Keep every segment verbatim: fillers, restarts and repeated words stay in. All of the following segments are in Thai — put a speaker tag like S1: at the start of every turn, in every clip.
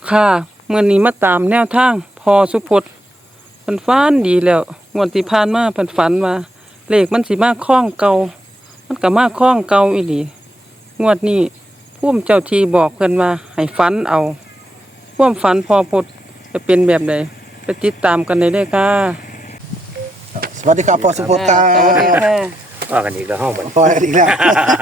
S1: ค่ะเมื่อนี้มาตามแนวทางพอสุพจน์เพิ่นฝันดีแล้วงวดที่ผ่านมาเพิ่นฝันว่าเลขมันสิมาคล้องเก่ามันก็มาคล้องเก่าอีหลีงวดนี้ภูมิเจ้าที่บอกเพิ่นว่าให้ฝันเอาความฝันพอพจน์จะเป็นแบบใดไปติดตามกันได้เลยค่ะ
S2: สวัสดีครับพ่อสุพจน์ครั
S1: สวัสดี
S2: บ
S1: ค่ะ
S3: ว่ากันอีกแล้วห้องบัด
S2: พ่ออีกแล้ว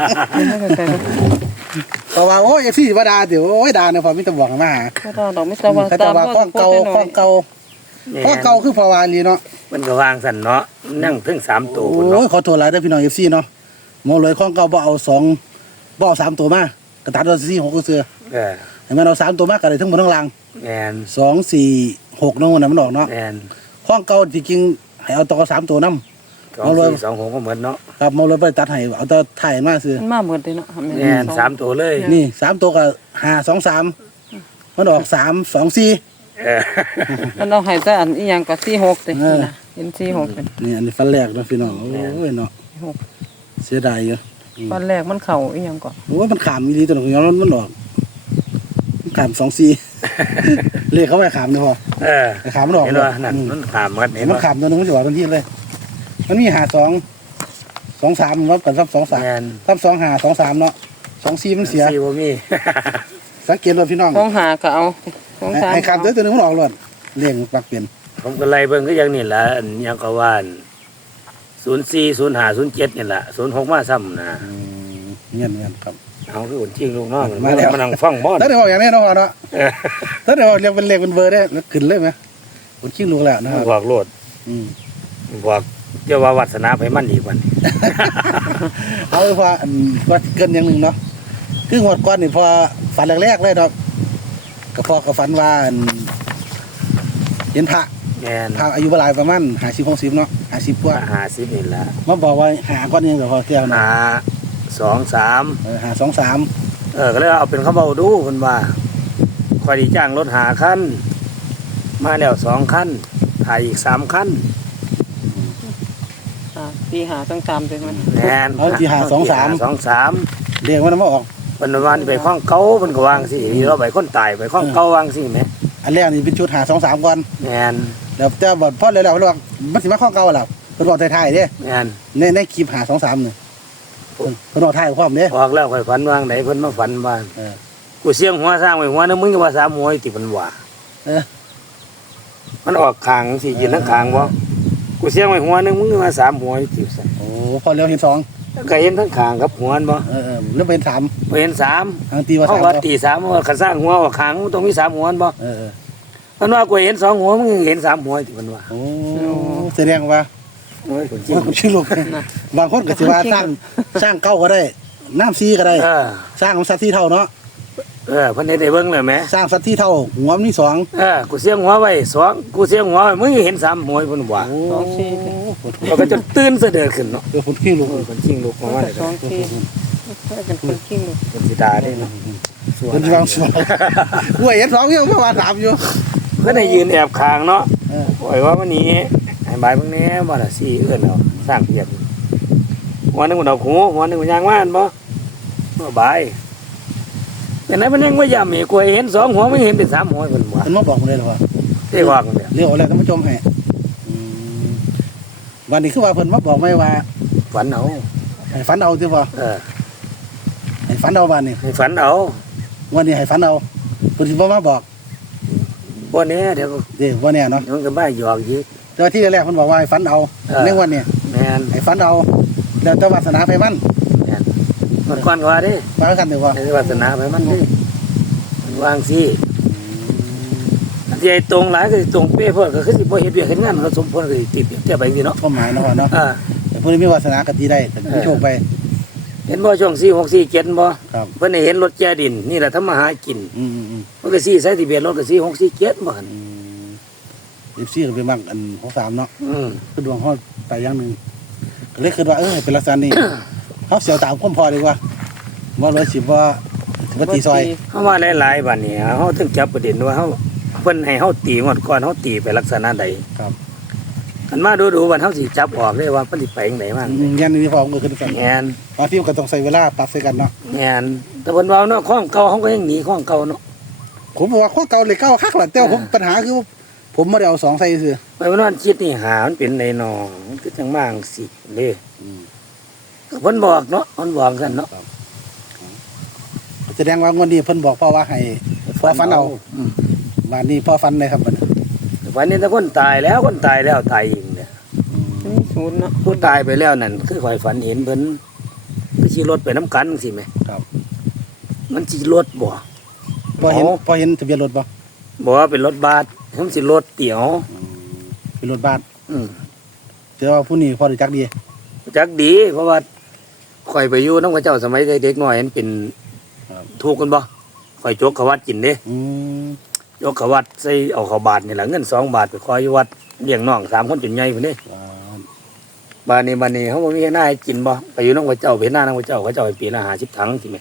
S2: เพราะว่าโอ้ยเอฟซีว่าดาเดี๋ยวโอ้ยดาเนี่ยพอมิตรบอกมาหา
S1: ก็ดอกไม่ทราบว่า
S2: เขาจะว่าข้องเก่าข้องเก่าข้องเก่าคือพอวาลีเนาะ
S3: มันก็วางสั่นเนาะนั่งถึงสามตัว
S2: โอ้
S3: เนาะ
S2: ยขอโทษหลายเด้อพี่น้องเอฟซีเนาะโมเลยข้องเก่าบ่เอาสองบ่เอาสามตัวมากระตัดเอาสี่หกก็เสือ
S3: เออ
S2: เห็นไหมเราสามตัวมากกันเลยทั้งหมดทั้งราง
S3: แมน
S2: สองสี่หกน้องวันนั้นมันออกเนาะ
S3: แมน
S2: ข้องเก่าจริงๆให้เอาตัวสามตัวน้ำ
S3: สอง
S2: เอาเลย
S3: สี่สองหกก็เหมือนเนาะ
S2: ครับโมเลยไปตัดให้เอาตัวถ่ายมาซื้อ
S1: มันมาเหมือนเลยเนาะ
S3: แมนสามตัวเลย
S2: นี่สามตัวกับห้าสองสามมันออกสามสองสี่
S3: เออ
S1: มันเอาให้แต่อันอีหยังก็สี่หกติ
S2: เออ
S1: นะเห็นสี่หกเป็น
S2: นี่อันนี้ฟันแรกเนาะพี่น้องโอ้ยเนาะ
S1: หก
S2: เสียดายอยู่
S1: ตอนแรกมันเข่าอีหยังก่อน
S2: โอ้ยมันขามอีหลีตัวนึงย้อนมันออกมันขามสองสี่ เลขเขาไปขามเนี่ยพอ
S3: เออ
S2: ไปขามมันออก
S3: เห็น
S2: เลย
S3: ว่านั่น
S2: อืม
S3: มันขามกันเห็น
S2: มัน
S3: ว่า
S2: ขามตัวนึงมันจะออกทันทีเลย มันมีหาสองสองสามวัดกันซับสองสาม
S3: แมน
S2: ซับสองหาสองสามเนาะสองสี่มันเสีย
S3: สี่บ่มี
S2: สังเกตเลยพี่น้อง
S1: ต้องหาก็เอาต้องสาม
S2: ไอ้ขามตัวตัวนึงมันออกเลยเลี้ยงปักเปลี่ยน
S3: ผมก็ไล่เบิ่งก็ยังนี่แหละอันยังก็ว่านศูนย์สี่ศูนย์ห้าศูนย์เจ็ดนี่แหละศูนย์หกมาซ้ำนะ
S2: อืมเงี้ยเงี้ยครับ
S3: เอาคือคนจริงลูกน้อง
S2: มาแล้ว
S3: มานั่งฟังบอล
S2: ถ้าเดี๋ยวบอกอย่างนี้เนาะเนาะถ้าเดี๋ยวเรียกเป็นเลขเป็นเบอร์ได้แล้วขึ้นเลยไหมผมคิดรู้แล้วนะครับ
S3: บอกโลด
S2: อืม
S3: บอกเจ้าว่าวัสนาไปมันอีกวัน
S2: เอาเลยพออันว่าเกินอย่างหนึ่งเนาะคือหมดก้อนนี่พอฝันแรกๆเลยเนาะก็พอก็ฝันว่าอันเห็นพระ
S3: แมน
S2: พระอายุเวลาประมาณหาสิบหกสิบเนาะหาสิบกว่า
S3: หาสิบนี่แหละ
S2: มาบอกว่าหาก้อนนี้ก็พอเที่ยวนะ
S3: หาสองสาม
S2: เออหาสองสาม
S3: เออก็เลยเอาเป็นข้าวเบาดูคนว่าคอยดีจ้างรถหาขั้นมาแล้วสองขั้นถ่ายอีกสามขั้น
S1: อ่าปีหาต้องตามไปมัน
S3: แมน
S2: เอาที่หาสองสาม
S3: สองสาม
S2: เรียกมันมาออก
S3: วันวันไปข้องเก้ามันก็วางสิเราไปคนตายไปข้องเก้าวางสิไหม
S2: อันแรกนี่เป็นชุดหาสองสามก่อน
S3: แมน
S2: แล้วแต่บอกพ่อเลยแล้วเขาบอกมันสิมาข้อเก่าแล้วเพิ่นบอกไทยๆเด้
S3: แมน
S2: ในในคลิปหาสองสามเนี่ยเพิ่นเพิ่นบอกไทยความเด้
S3: ออกแล้วคอยฝันวางไหนเพิ่นมาฝันบ้าน
S2: เออ
S3: กูเสียงหัวสร้างไว้หัวนึงมึงก็ว่าสามหัวติมันว่า
S2: เออ
S3: มันออกขางสิยืนทั้งขางบ่กูเสียงไว้หัวนึงมึงก็ว่าสามหัวติใส่
S2: โอ้พอเลี้ยวเห็นสอง
S3: ก็เห็นทั้งขางกับหัวบ่
S2: เออเออเริ่มเป็นสาม
S3: บ่เห็นสาม
S2: ทางตีว่า
S3: เขา
S2: สาม
S3: ว่า
S2: บ่
S3: ตีสามว่าขันสร้างหัวว่าขางต้องมีสามหัวบ่
S2: เออเออ
S3: มันว่ากูเห็นสองหัวมึงเห็นสามหัวติมันว่า
S2: โอ้แสดงว่า
S3: โอ้ยคนจริง
S2: ว่าคุณชื่อลูกบางคนก็สิว่าสร้างสร้างเก้าก็ได้น้ำซีก็ได้
S3: เออ
S2: สร้างสัตว์ที่เท่าเนาะ
S3: เออเพิ่นเฮ็ดให้เบิ่งเลยแหม
S2: สร้างสัตว์ที่เท่าหัวมันมีสอง
S3: เออกูเสียงหัวไว้สองกูเสียงหัวไว้มึงเห็นสามหัวเพิ่นว่า
S2: โอ้
S1: สองสี่
S3: เราก็จะตื่นเสด็จขึ้นเนาะ
S2: เออคุณชื่อลูก
S3: เออคนจริงลูกมาว่าได้
S1: สองสี่เป็นคนขี้ลูก
S3: คนสิตาได้เนาะ
S2: เพิ่นสิวางสองหัวเห็นสองอยู่เมื่อวานถามอยู่
S3: เพิ่นให้ยืนแอบคางเนาะ
S2: เออ
S3: โอ้ยว่าวันนี้ให้บายเบิ่งแหน่บ่ล่ะสิเอิ้นเอาสร้างเพียบหัวหนึงมันดอกหูหัวหนึงมันยางว่านบ่บ่บายแต่นั้นมันยังบ่ย่ำอีกกูเห็นสองหัวมึงเห็นเป็นสามหัวเพิ่นว่า
S2: เพิ่นมาบอกผมเลยเหรอวะ
S3: ได้ว่ากันเนี่ย
S2: เรียกเอาแล้วท่านผู้ชมให้อืมวันนี้คือว่าเพิ่นมาบอกไหมว่า
S3: ฝันเอา
S2: ให้ฝันเอาที่ว่า
S3: เออ
S2: ให้ฝันเอาบ้านนี่
S3: ให้ฝันเอา
S2: วันนี้ให้ฝันเอาเพิ่นสิบ่มาบอก
S3: บ่แน่เดี๋ยว
S2: เด้บ่แน่เนาะ
S3: มันก็บ้าหยอกอีก
S2: แต่ว่าที่แรกๆเพิ่นบอกว่าให้ฝันเอา
S3: เออ
S2: ในวันนี้
S3: แม่น
S2: ให้ฝันเอาแล้วแต่วาสนาไปมัน
S3: แม่นมันก่อนก็ว่าเด้
S2: มากันเด้อว่า
S3: ให้วาสนาไปมันเด้มันวางสิอันที่ไอ้ตรงหลายก็สิตรงเป๊ะเพิ่นก็คือสิบ่เฮ็ดเวียกเฮ็ดงานมันก็สมพรก็สิติดเทียบไปจังซี่เนาะ
S2: ความหมายเนาะว่าเนาะ
S3: อ่า
S2: แต่เพิ่นมีวาสนาก็ตีได้แต่มีโชคไป
S3: เห็นบ่ช่วงสี่หกสี่เจ็ดบ่
S2: ครับ
S3: เพิ่นได้เห็นรถแจดินนี่แหละทำมาหากิน
S2: อืมอืมอืม
S3: มันก็สี่ใส่ทะเบียนรถก็สี่หกสี่เจ็ดบ่หั่น
S2: อืมเอฟซีก็เป็นบางอันของสามเนาะ
S3: อืม
S2: คือดวงเฮาไปอย่างหนึงก็เลยคิดว่าเออเป็นลักษณะนี้ เฮาเสียวตามความพอดีกว่าว่าเลยสิว่าสิว่าตีซอย
S3: เฮาว่าหลายๆบัดนี้เฮาถึงจับประเด็นว่าเฮาเพิ่นให้เฮาตีงวดก่อนเฮาตีไปลักษณะใด
S2: ครับ
S3: อันมาดูๆบัดเฮาสิจับออกได้ว่าเพิ่นสิไปจังไดบ้าง
S2: อืมยันนี่พอมือขึ้นกัน
S3: แม่น
S2: บางทีมันก็ต้องใช้เวลาปรับใส่กันเนาะ
S3: แม่นแต่เพิ่นว่าเนาะของเก่าเฮาก็ยังหนีของเก่าเนาะ
S2: ผมบอกว่าข้อเก่าเลยเก้าคักหลังแต่ว่าผมปัญหาคือผมไม่ได้เอาสองใส่ซื้อ
S3: ไปวันนั้นคิดนี่หามันเป็นในนองมันคือจังมางสิเด้
S2: อืม
S3: ก็เพิ่นบอกเนาะเพิ่นบอกกันเนาะ
S2: แสดงว่างวดนี้เพิ่นบอกพ่อว่าให้พ่อฟันเอา
S3: อืม
S2: บ้านนี้พ่อฟันเลยครับบัดนี้
S3: วันนี้ถ้าคนตายแล้วคนตายแล้วตายเองเนี่ย
S1: มีศูนย์เนาะ
S3: ผู้ตายไปแล้วนั่นคือข่อยฝันเห็นเพิ่นคือสิรถไปน้ำกันสิแหม
S2: ครับ
S3: มันสิรถบ่
S2: พอเห็น
S3: อ๋อ
S2: พอเห็นทะเบียนรถบ่
S3: บอกว่าเป็นรถบัสผมสิรถเตี๋ยว
S2: อืมเป็นรถบ้าน
S3: อืม
S2: เจอว่าผู้นี้พอรู้จักดี
S3: จักดีเพราะว่าข่อยไปอยู่น้องกระเจ้าสมัยเด็กๆน้อยมันเป็น
S2: ครับ
S3: ถูกกันบ่ข่อยจกเขาวัดกินเด้
S2: อืม
S3: ยกเขาวัดใส่เอาเขาบาทนี่แหละเงินสองบาทไปคอยอยู่วัดเลี้ยงน้องสามคนจนใหญ่พุ่นเด้
S2: อ่า
S3: บานนี้บานนี้เขาบ่มีหน้าให้กินบ่ไปอยู่น้องกระเจ้าไปเห็นหน้าน้องกระเจ้าเขาเจ้าให้ปีละห้าสิบถังสิแม่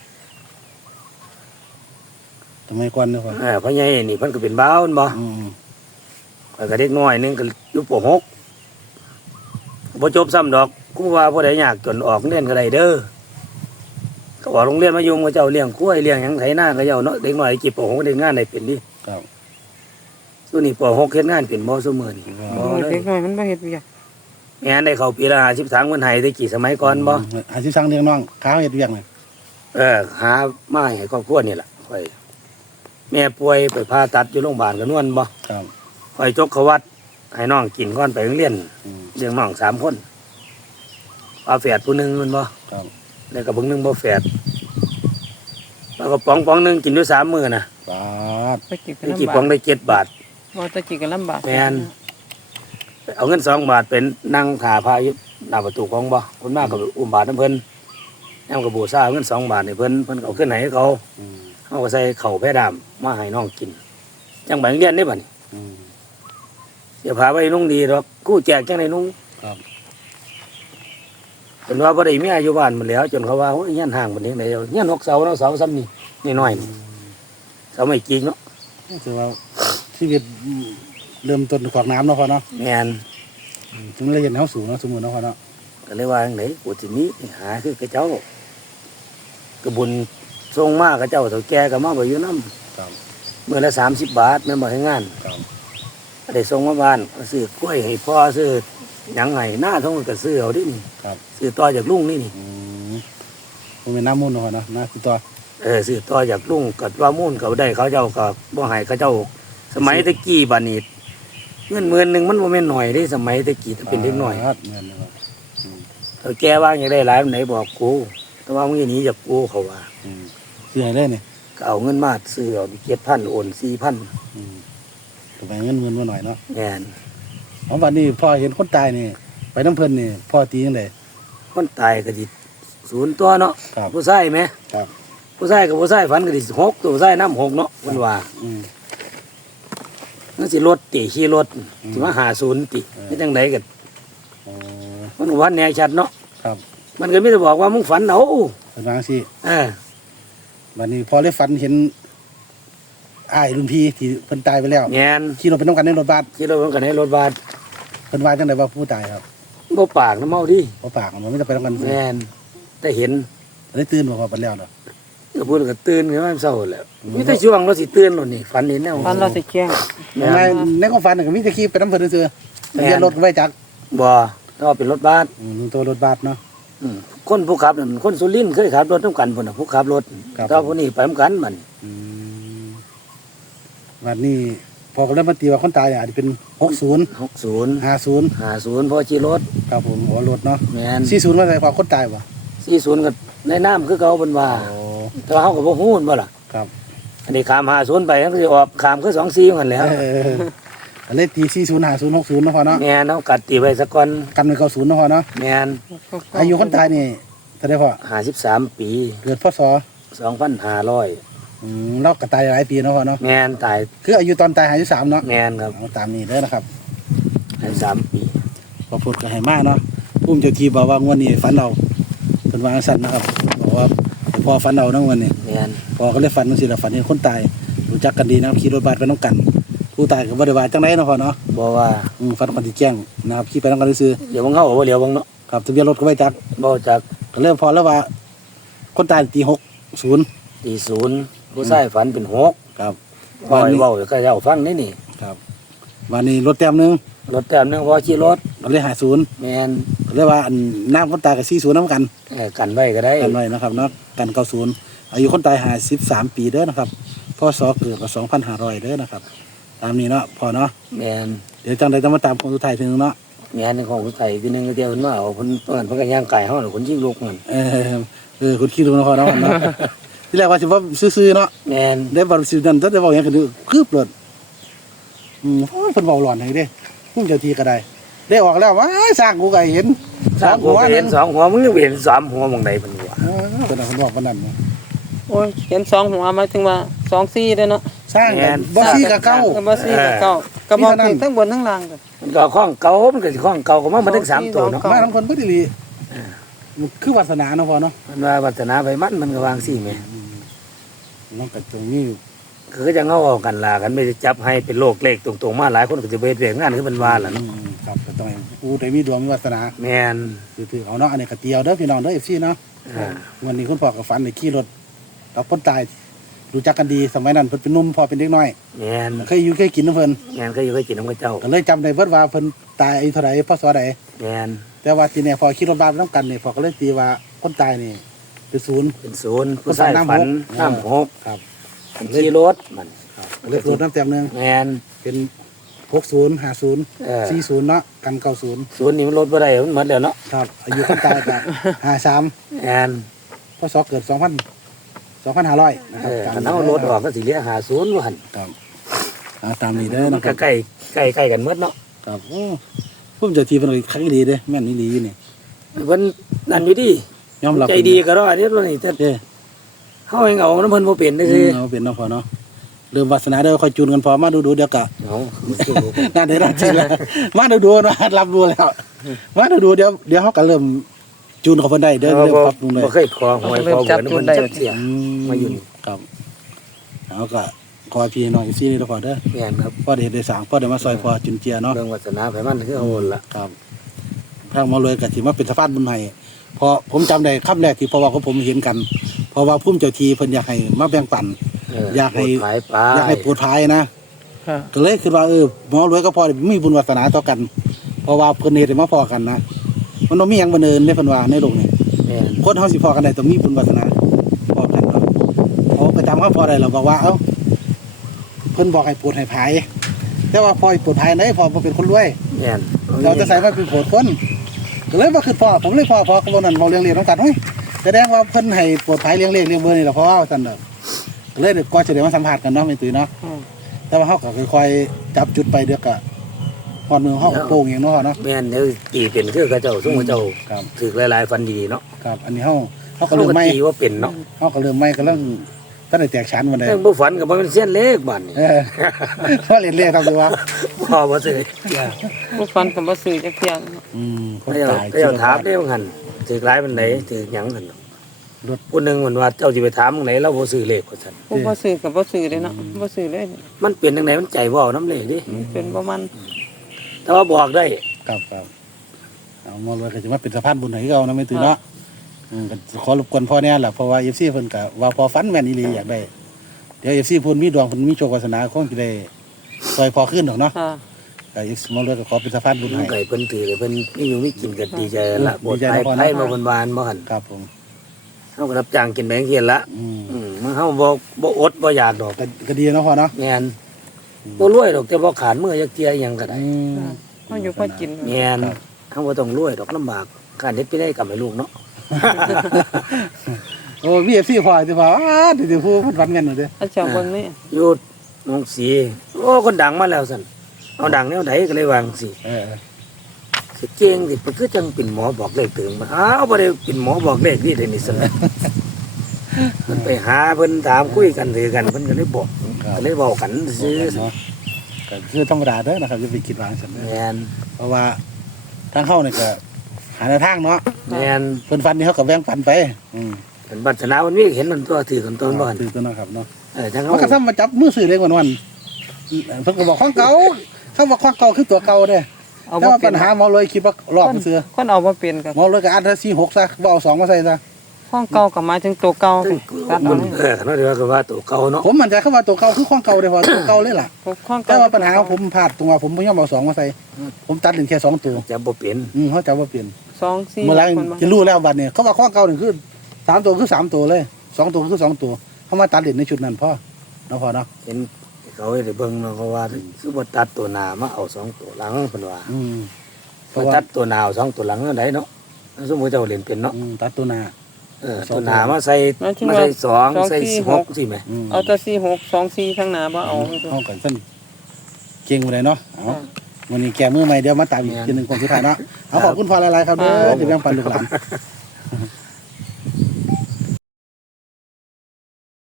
S2: ทำไมก่อนเนาะพ่อ
S3: เออพ่อใหญ่นี่เพิ่นก็เป็นบ้าวนั่นบ่
S2: อืม
S3: ข่อยก็เด็กน้อยหนึงก็อยู่ป .หก บ่จบซ้ำดอกกูว่าผู้ใดยากจนออกเรียนก็ได้เด้อก็ออกโรงเรียนมาอยู่กับเจ้าเลี้ยงกล้วยเลี้ยงหยังไถนากับเจ้าเนาะเด็กน้อยกี่ป .หก ได้งานได้เป็นดิ
S2: ครับ
S3: ซุนี่ป .หก เฮ็ดงานเป็นบ่ซุมื้อนี่บ่เล
S1: เด็
S3: ย
S1: กน้อยมันบ่เฮ็ดเวียก
S3: แม่นได้เข้าปีละห้าสิบถังเพิ่นให้ได้กี่สมัยก่อนบ่
S2: หาสิสั่งเลี้ยงน้องข้าวเฮ็ดเวียกน่ะ
S3: เออหามาให้ครอบครัวนี่ล่ะข่อยแม่ป่วยไปผ่าตัดอยู่โรงพยาบาลกระนวลบ่
S2: ครับ
S3: ข่อยจกเขาวัดให้น้องกินก่อนไปโรงเรียน
S2: อืม
S3: เลี้ยงน้องสามคนเอาแฝดผู้หนึงแมันบ่
S2: ครับ
S3: แล้วก็เบิ่งหนึงบ่แฝดแล้วก็ป๋องป๋องหนึงกินอยู่สามมื้อน่ะ
S2: ปาด
S1: ตะกี้ก็
S3: มีกี่
S1: ลำ
S3: ป๋
S1: บา
S3: อง
S1: ก
S3: ได้เจ็ดบาท
S1: ว่าตะกี้ก็ลำบาก
S3: แม่น เอาเงินสองบาทเป็นนั่งถ่าพาอยู่หน้าประตูของบ่คนมากก็อุ้มบาทน้ำเพิ่นยามก็บูชาเงินสองบาทนี่เพิ่นเพิ่นก็เอาขึ้นให้เขา
S2: อืม
S3: เฮาก็ใส่ข้าวแพร่ดามมาให้น้องกินจังไปโรงเรียนได้บัดนี้
S2: อืม
S3: เดี๋ยวพาไปนุ่งดีดอกกู้แจกจังไดนุ่ง
S2: ครับ
S3: เป็นว่าบ่ได้เมียอยู่บ้านหมดแล้ว จนเขาว่าโอ้ยเฮียนห่างบัดนี้ได้เฮียนหกเสาเนาะเสาซ้ำนี่นี่น้อยนี่เสาไม่จริงเนาะ
S2: ถือว่าชีวิตเริ่มต้นขวากน้ำเนาะพ่อเนาะ
S3: แม่น
S2: อืมถึงเลยเห็นเขาสูงเนาะสมมุติเนาะพ่อเนาะ
S3: ก็เลยว่าจังไดกูสิหนี้หาคือกระเจ้า กระบุญทรงมากกระเจ้าเฒ่าแก่ก็มาบ่อยู่นำ
S2: ครับ
S3: มื้อละสามสิบบาทแม่นบ่ให้งาน
S2: ครับ
S3: ก็ได้ส่งมาบ้านก็ซื้อกล้วยให้พ่อซื้อหยังไห้หน้าท้องก็ซื้อเอาดินี่
S2: ครับ
S3: ซื้อต่อจากลุงนี่นี่
S2: อืมผมเป็นน้ำมูลเนาะพ่อเนาะน้าคือตัว
S3: เออซื้อต่อจากลุงก็ว่ามุ่นก็ได้เขาเจ้าก็บ่ให้เขาเจ้า สมัยตะกี้บัดนี้เงินหมื่นหนึงมันบ่แม่นน้อยเด้สมัยตะกี้ถ้าเป็นเด็กน้อย
S2: ครับเงินนะครับ
S3: เฒ่าแก่ว่าอยากได้หลายปานไหนบอกกูแต่ว่ามึงอย่าหนีจากกูเขาว่า
S2: อืมซื้อให้ได้เนี่ย
S3: ก็เอาเงินมาซื้อเอาเจ็ดพันโอนสี่พัน
S2: อืมแต่ไปเงินเงินมาหน่อยเนาะ
S3: แม่น
S2: ของวันนี้พ่อเห็นคนตายนี่ ไปน้ำเพลินนี่พ่อตียังไง
S3: คนตายก็สิศูนย์ตัวเนาะ
S2: ครับ
S3: ผู้ชายไหม
S2: ครับ
S3: ผู้ชายกับผู้ชายฝันก็สิหกตัวผู้ชายน้ำหกเนาะมันว่า
S2: อืม
S3: มันสิรถติขี่รถสิมาหาศูนย์ติ
S2: เออ
S3: ไม่จังไดกัน
S2: อ๋อ
S3: มันก็วันแน่ชัดเนาะ
S2: ครับ
S3: มันก็ไม่ได้บอกว่ามึงฝันเอา
S2: เป็นบางสิ
S3: เออ
S2: วันนี้พอได้ฝันเห็นอ้ายรุ่นพี่ที่เพิ่นตายไปแล้ว
S3: แงน
S2: ขี่รถไปน้ำกันในรถบัส
S3: ขี่รถมันกันให้รถบัส
S2: เพิ่นว่าจังไดว่าผู้ตายครับ
S3: บ่ปากน้ำเมาดิ
S2: เพราะปากมันไม่ได้ไปน้ำกัน
S3: แงนแต่เห็น
S2: ได้ตื่นบอกว่าไปแล้วเนาะ
S3: ก็พูดก็ตื่นขึ้นมาเศร้าแล้วมีแต่ช่วงเราสิตื่นแล้วนี่ฝันเห็นแนว
S1: ตอนเราสิแจ้ง
S3: แม่
S2: ใน
S3: น
S2: ในความฝันน่ะก็มีแต่ขี่ไปน้ำเพลินซื่อๆทะเบียนรถก็ไม่จัก
S3: บ่ถ้าว่าเป็นรถบัส
S2: อืมตัวรถบัสเนาะ
S3: อืมคนผู้ขับนั่นคนสุรินทร์เคยขับรถน้ำกันพุ่นน่ะผู้ขับรถ
S2: ครับ
S3: ถ้าผู้นี้ไปน้ำกันมัน
S2: อืมวันนี้พอก็เริ่มมาตีว่าคนตายอ่ะอาจจะเป็นหกศูนย์
S3: หกศูนย์
S2: ห้าศูนย์
S3: ห้าศูนย์พอขี่รถ
S2: ครับผมหัวรถเนาะ
S3: แมน
S2: สี่ศูนย์ว่าอะไรความคนตายวะ
S3: สี่ศูนย์ก็ในน้ำคือเขาบนว่า
S2: โอ้
S3: แต่ว่าเขาก็บ่ฮู้นบ่ล่ะ
S2: ครับ
S3: อันนี้ขามห้าศูนย์ไปก็สิออกขามคือสองสี่กันแหล้ว
S2: เอออันนี้ตีสี่ศูนย์ห้าศูนย์หกศูนย์นะพอเนาะ
S3: แมนเนาะกัดตีไว้สักก่อน
S2: กันเป็นเก้าศูนย์นะพอเนาะ
S3: แมน
S2: อายุคนตายนี่เท่าไหรพอ
S3: ห้าสิบสามปี
S2: เกิดพศ
S3: สองพันห้าร้อย
S2: อืมเราก็ตายหลายปีนะพอเนาะ
S3: แมนตาย
S2: คืออายุตอนตายอายุสามเนาะ
S3: แมนครับ
S2: เอาตามนี้เด้อนะครับ
S3: ห้าสิบสามปี
S2: พอพูดกับไหมาเนาะพุ่มเจ้าทีบอกว่างวดนี้ฝันเอาเป็นวางสั้นนะครับบอกว่าให้พอฝันเอาเนาะงวันนี้
S3: แมน
S2: พอก็เลยฝันมันสิละฝันเห็นคนตายรู้จักกันดีนะครับขี่รถบัสไปน้องกัน ผู้ตายก็บ่ได้ว่าจังไดเนาะพอเนาะ
S3: บอกว่า
S2: อืมฝันคนที่แจ้งนะครับขี่ไปน้องกันซื้อ
S3: เดี๋ยวมึงเข้าบ่เดี๋ยวมึงเนาะ
S2: ๆครับทะเบียนรถก็ไม่จัก
S3: บ่จัก
S2: ก็เริ่มพอแล้วว่า คนตายตีหกศูนย์
S3: ตีศูนย์ผู้ชายฝันเป็นหก
S2: ครับ
S3: ปล่อยเว้าก็เจ้าฟังนี่นี่
S2: ครับวันนี้รถแต้มหนึง
S3: รถแต้มนึงพอขี่รถ
S2: ก็เลยหาศูนย์
S3: แม่น
S2: ก็เลยว่าอันน้ำคนตายกับสี่ศูนย์น้ำกัน
S3: เออกันไว้ก็ได้
S2: กันไว้นะครับเนาะกันเก้าศูนย์อายุคนตายหาสิบสามปีเด้อนะครับพศเกิดกับสองพันห้าร้อยเด้อนะครับตามนี้เนาะพอเนาะ
S3: แม่น
S2: เดี๋ยวจังใดต้องมาตามคนสุดท้ายถึงเนาะ
S3: แม่นของผู้ใส่ทีนึงก็เดียวเพิ่นว่าเอาเพิ่นเพิ่นเพิ่นก็ย่างไก่เฮาน่ะคนชิงลูกมัน
S2: เออเออคุณคิดดูนะพอเนาะเนาะ ที่แรกว่าสิว่าซื่อๆเนาะ
S3: แม่น
S2: ได้บริสุทธิ์นั่นถ้าจะบอกอย่างคือคืบเลยอืมโอ้ยเพิ่นเบาหลอนให้เด้พุ่งเจ้าทีก็ได้ได้ออกแล้วว้ายสร้างกูก็เห็น
S3: สามหัวเห็นสองหัวมึงยังเห็นสามหัวหม่องใดเพิ่นว่า
S2: เออเพิ่นเอาเพิ่นบอกปานนั้นเนาะ
S1: โอ้ยเห็นสองหัวหมายถึงว่าสองซี่เด้อเนาะ
S2: สร้างกันบ่ซี่กับเก้า
S1: ก็บ่ซี่กับเก้าก็บ่ถึงทั้งบนทั้งล่างก็
S3: มันก็ข้องเก่ามันก็สิข้องเก่าก็มามันถึงสามตัวเนาะ
S2: มาทั้งคนบ่ได้ลีคือวาสนาเนาะพอเนาะ
S3: มันว่าวัฒนาไปมันมันก็วางซี่แหม่
S2: น้องก็ตรงนี้
S3: คือจะเงาเอากันลากันไม่ได้จับให้เป็นโลกเลขตรงๆมาหลายคนก็จะไปเฮ็ดเวียกงานคือมันว่าล่ะ
S2: อื
S3: เนาะ
S2: มครับก็ต้องให้ผู้ใดมีดวงมีวาสนา
S3: แม่น
S2: ถือๆเอาเนาะอันนี้ก็เตียวเด้อพี่น้องเด้อ เอฟ ซี เนาะ
S3: อ่า
S2: วันนี้คุณพ่อกับฝันได้ขี่รถกับคนตายรู้จักกันดีสมัยนั้นเพิ่นเป็นหนุ่มพ่อเป็นเด็กน้อย
S3: แม่น
S2: เคยอยู่เคยกินน้ำเพิ่น
S3: แม่นก็อยู่เคยกินน้ำกับเจ้า
S2: ก็เลยจำได้เบิดว่าเพิ่นตายอายุเท่าไหร่พศใด
S3: แม่น
S2: แต่ว่าทีเนี่ยพอขี่รถบ้านน้ำกันเนี่ยพอก็เลยตีว่าคนตายนี่เป็นศูนย์
S3: เป็นศูนย์ผู้ชายฝันน้ำหก
S2: ครับ
S3: เป็นขี่รถมัน
S2: ก็เลยศูนย์น้ำเต็มหนึง
S3: แม่น
S2: เป็นหกศูนย์ห้าศูนย์
S3: เออ
S2: สี่ศูนย์เนาะกันเก้าศูนย์
S3: ศูนย์นี่มันลดบ่ได้มันหมดแล้วเนาะ
S2: ครับอายุคนตายก็ห้าสาม
S3: แม่น
S2: พศเกิดสองพันสองพันห้าร้อยนะค
S3: เอ
S2: รับ
S3: อคันเอารถออกก็สิเหลือห้าศูนย์ว่าหั่น
S2: ครับเอาตามนี้เด้อ
S3: มั
S2: นะ
S3: น
S2: ค
S3: ก็
S2: รับ
S3: ใกล้ใกล้ใกล้กันหมดเนาะ
S2: ครับโอ้พุ่มเจ้าทีเป็นอะไรครั้งดีเด้อแม่นนี่ดีอยู่นี่
S3: เพิ่นนั่นอยู่ดี
S2: ยอมรับ
S3: ใจดีก็รอดเด้อนี่แต่
S2: เด้อ
S3: เฮาเองเอาน้ำเพิ่นบ่เป็นเด้อคือ
S2: เอาเป็นเน้องพอเนาะเริ่มวาสนาเด้อคอยจูนกันพอมาดูดูๆเดี๋ยวกะ
S3: เอา
S2: งานได้รับจริงแล้วมาดูดูนะรับรู้แล้วมาดูดูเดี๋ยวเดี๋ยวเขาก็เริ่มจูนเขาเพิ่นได้เดี๋ยวเริ่มปรับปรุงเลย
S3: บ่เคยขอหวยขอเบอร์น้ำเพิ่นจักเที่ย
S2: อื
S3: มาอยู่นี่
S2: ครับเอาก็ขอพี่น้องอีซี่นี่พอเด้อ
S3: แม่นครับ
S2: พ่อเด็ดได้สร้างพ่อเด็มาซอยพ่อจุนเจียเนาะ
S3: เรื่องวาสนาไผมันคือเอาโอนละ
S2: ครับทางมาเลยก็สิมาเป็นสะพานบุญให้เพอผมจำได้คำแรกที่พ่อว่าของผมเห็นกัน เพราะว่าพุ่มเจ้าทีเพิ่นอยากให้มาแบ่งปัน
S3: เ
S2: อยากให้
S3: ขายปลา
S2: อยากให้ปวดภายนะ
S1: ค่ะ
S2: ก็เลยคิดว่าเออหมอรวยก็พอมีบุญวาสนาต่อกัน เพราะว่าเพิ่นเฮ็ดให้มาพอกันนะมันบ่มีหยังบังเอิญเด้เพิ่นว่าในโลกนี้
S3: แม่น
S2: คนเฮาสิพอกันได้ต้องมีบุญวาสนาพอกันเนาะเขาก็จำเขาพอได้แล้วบอกว่าเอ้าเพิ่นบอกให้ปวดให้ภายแต่ว่าพอให้ปวดภายไหนพอบ่เป็นคนรวย
S3: แม่น
S2: เราจะใส่มาเป็นโผดคนก็เลยว่าคือพ่อผมเลยพ่อพ่อเขาบอกนั่นเราเลี้ยงเลี้ยงต้องกันเฮ้ยแสดงว่าเพิ่นให้ปวดภายเลี้ยงเลี้ยงเลี้ยงเบอร์นี่แหละเพราะว่าสั่นเด้อก็เลยเดี๋ยวก็จะได้มาสัมผัสกันเนาะไม่ตื่นเนาะ
S1: อืม
S2: แต่ว่าเขาก็ค่อยๆจับจุดไปเดี๋ยวก็พอดมือเขาก็โป่งอย่างเนาะเนาะ
S3: แม่นเดี๋ยวกี่เป็นคือเขาเจ้าซุ่มเขาเจ้า
S2: ครับ
S3: ถือหลายๆฟันดีๆเนาะ
S2: ครับอันนี้เขาเขาก็
S3: เขา
S2: เริ่ม
S3: ก็
S2: ไม่
S3: ตีว่าเป็นเนาะ
S2: เขาก็เริ่มไม่ก็เริ่มตั้งแต่แตกชั้นวันใด
S3: เรื่องบ่ฝันก็บ่เป็นเส้นเล็กบัดนี่
S2: เออเขาเรียนเรียกครับดูว่า
S3: บ่บ่ซื้อ
S1: ผู้ฟันก็บ่ซื้อจักเที่ยเนาะ
S2: อืมคน
S3: เขาเจ้า
S2: ตาย
S3: เขาเจ้าถามได้ว่าหั่นถือหลายปานใดถือหยังหั่นผู้หนึงมันว่าเจ้าสิไปถามหม้องไหนเราบ่ซื้อเลขว่าซั่น
S1: ผู้บ่ซื้อก็บ่ซื้อเด้เนาะบ่ซื้อเลย
S3: มันเป็นจังไดมันใจบ่เอาน้ำเลขดิ
S1: เป็นประมาณ
S3: แต่ว่าบอกได้
S2: ครับครับเอามาเลยก็จะมาเป็นสะพานบุญให้เขานะไม่ตื่นเนาะอืมก็ขอรบกวนพ่อเนี่ยแหละเพราะว่าเอฟซีเพิ่นก็ว่าพอฝันแม่นอีหลีอยากได้เดี๋ยวเอฟซีเพิ่นมีดวงเพิ่นมีโชควาสนาคงสิได้ซอยพอขึ้นดอกเนาะ
S1: ค่ะ
S2: ก็อีกมาเลยก็ขอเป็นสะพานบุญให้
S3: ไก่เพิ่นถือเพิ่นมีอยู่มีกินก็ดีใจละ
S2: อืม
S3: บท
S2: ดีใจ
S3: ไทย
S2: นะพ่อนะ
S3: ไทยมาบนบานบ่หั่น
S2: ครับผม
S3: เฮาก็รับจ้างกินแบงเขียนละ
S2: อืม
S3: อืมมันเฮาบ่บ่อดบ่อยากดอก
S2: ก็ก็ดีเนาะพ่อเนาะ
S3: แม่นบ่รวยดอกแต่บ่ขาดมือจักเที่ยหยังก็ได้
S2: อืม
S1: เฮาอยู่พอกิน
S3: แม่นเฮาบ่ต้องรวยดอกลำบากการเฮ็ดไปได้กับให้ลูกเนาะ
S2: โอ้มีเอฟซีพอสิพ่ออ้าเดี๋ยวๆผู้เพิ่นฝันกันหน่อยเด้อ
S1: อาจารย์เบิ่งนี่
S3: อยู่หนองสีโอ้คนดังมาแล้วซั่นเอาดังแนวใดก็เลยวาจั่งสิ
S2: เออ
S3: สิเก่งสิมันคือจังเป็นหมอบอกเลขถึงมาอ้าวบ่ได้เป็นหมอบอกเลขนี่ได้นี่ซั่นแหละมันไปหาเพิ่นถามคุยกันถือกันเพิ่นก็เลยบอก
S2: ครับ
S3: ก็เลยเว้ากันซื่อ
S2: เนาะก็คือธรรมดาเด้อนะครับอย่าไปคิดวางซั่นเด้อ
S3: แม่น
S2: เพราะว่าทางเข้านี่ก็หาแนวทางเนาะ
S3: แม่น
S2: เพิ่นฝันนี่เขาก็แบ่งปันไปอืม
S3: เป็นบัตรนามันมีเห็นมันตัวถือกันต้นบ่หั่น
S2: ถือตัวนะครับเนาะ
S3: เออทั้ง
S2: มันก็
S3: เฮา
S2: ทำมาจับมือซื้อเลยวันวันๆเพิ่นก็บอกของเก่าเขาบอกของเก่าคือตัวเก่าเด้
S1: เอา
S2: แต่
S1: บ่
S2: ว่า
S1: เป็
S2: ปั
S1: น
S2: ญหาหมอเลยคิดว่ารอบมันซื้อ
S1: คนเอาบ่เป็นก็
S2: หมอเลยก็อันละสี่หกซะบ่เอาสองมาใส่ซะ
S1: ข้องเก่าก็หมายถึงตัวเก่า
S3: ซึ่ง
S1: ตัด
S3: มั
S1: เอา
S3: น
S1: เลย
S3: เออเขาเรียกว่าว่าตัวเก่าเนาะ
S2: ผมมั่นใจเข้าว่าตัวเก่าคือข้องเก่าเด้อพอตัวเก่าเลยล่ะ
S1: ข้อง
S2: แต่
S1: เก่า
S2: ว่าปัญหาของผมพลาดตรงว่าผมบ่ยอมเอาสองมาใส่ผมตัดเหลือแค่สองตัว
S3: จะบ่เป็น
S2: อืมเขาจะว่าเปลี่ยน
S1: สองสี่
S2: เมื่อไหร
S1: คนมา
S2: จะรู้แล้วบัดนี้เขาว่าข้องเก่านี่คือสามตัวคือสามตัวเลยสองตัวคือสองตัวเขามาตัดเหรียญในชุดนั้นพ่อเนาะพ่อเนาะ
S3: เห็นเขาให้ได้เบิ่งเนาะเขาว่าคือบ่ตัดตัวหน้ามาเอาสองตัวหลังเพิ่นว่า
S2: อืมเพ
S3: บ่
S2: ราะว่า
S3: ตัดตัวหน้าเอาสองตัวหลังจังไดเนาะสมมุติเจ้าเล่นเป็นเนาะ
S2: อืมตัดตัวหน้า
S3: เออ
S2: สอง
S3: ตัวหน้ามาใส่
S1: หมายถึง
S3: มา
S1: ว่า
S3: ใส่สอง
S1: สอง
S3: ใส่
S1: สี่
S3: ห
S1: ห
S3: ก
S1: ก
S3: สิแหม
S2: อืม
S1: เอาแต่สี่หกสองสี่ข้างหน้าบ่เอา
S2: เอาก่อนเส้นเก่งมาเลยเนาะเอาวันนี้แกมือใหม่เดี๋ยวมาตามอีกทีหนึ่งคนสุดท้ายเนาะเอาขอบคุณพ่อหลายๆครับเด้อที่แบ่งปันลูกหลาน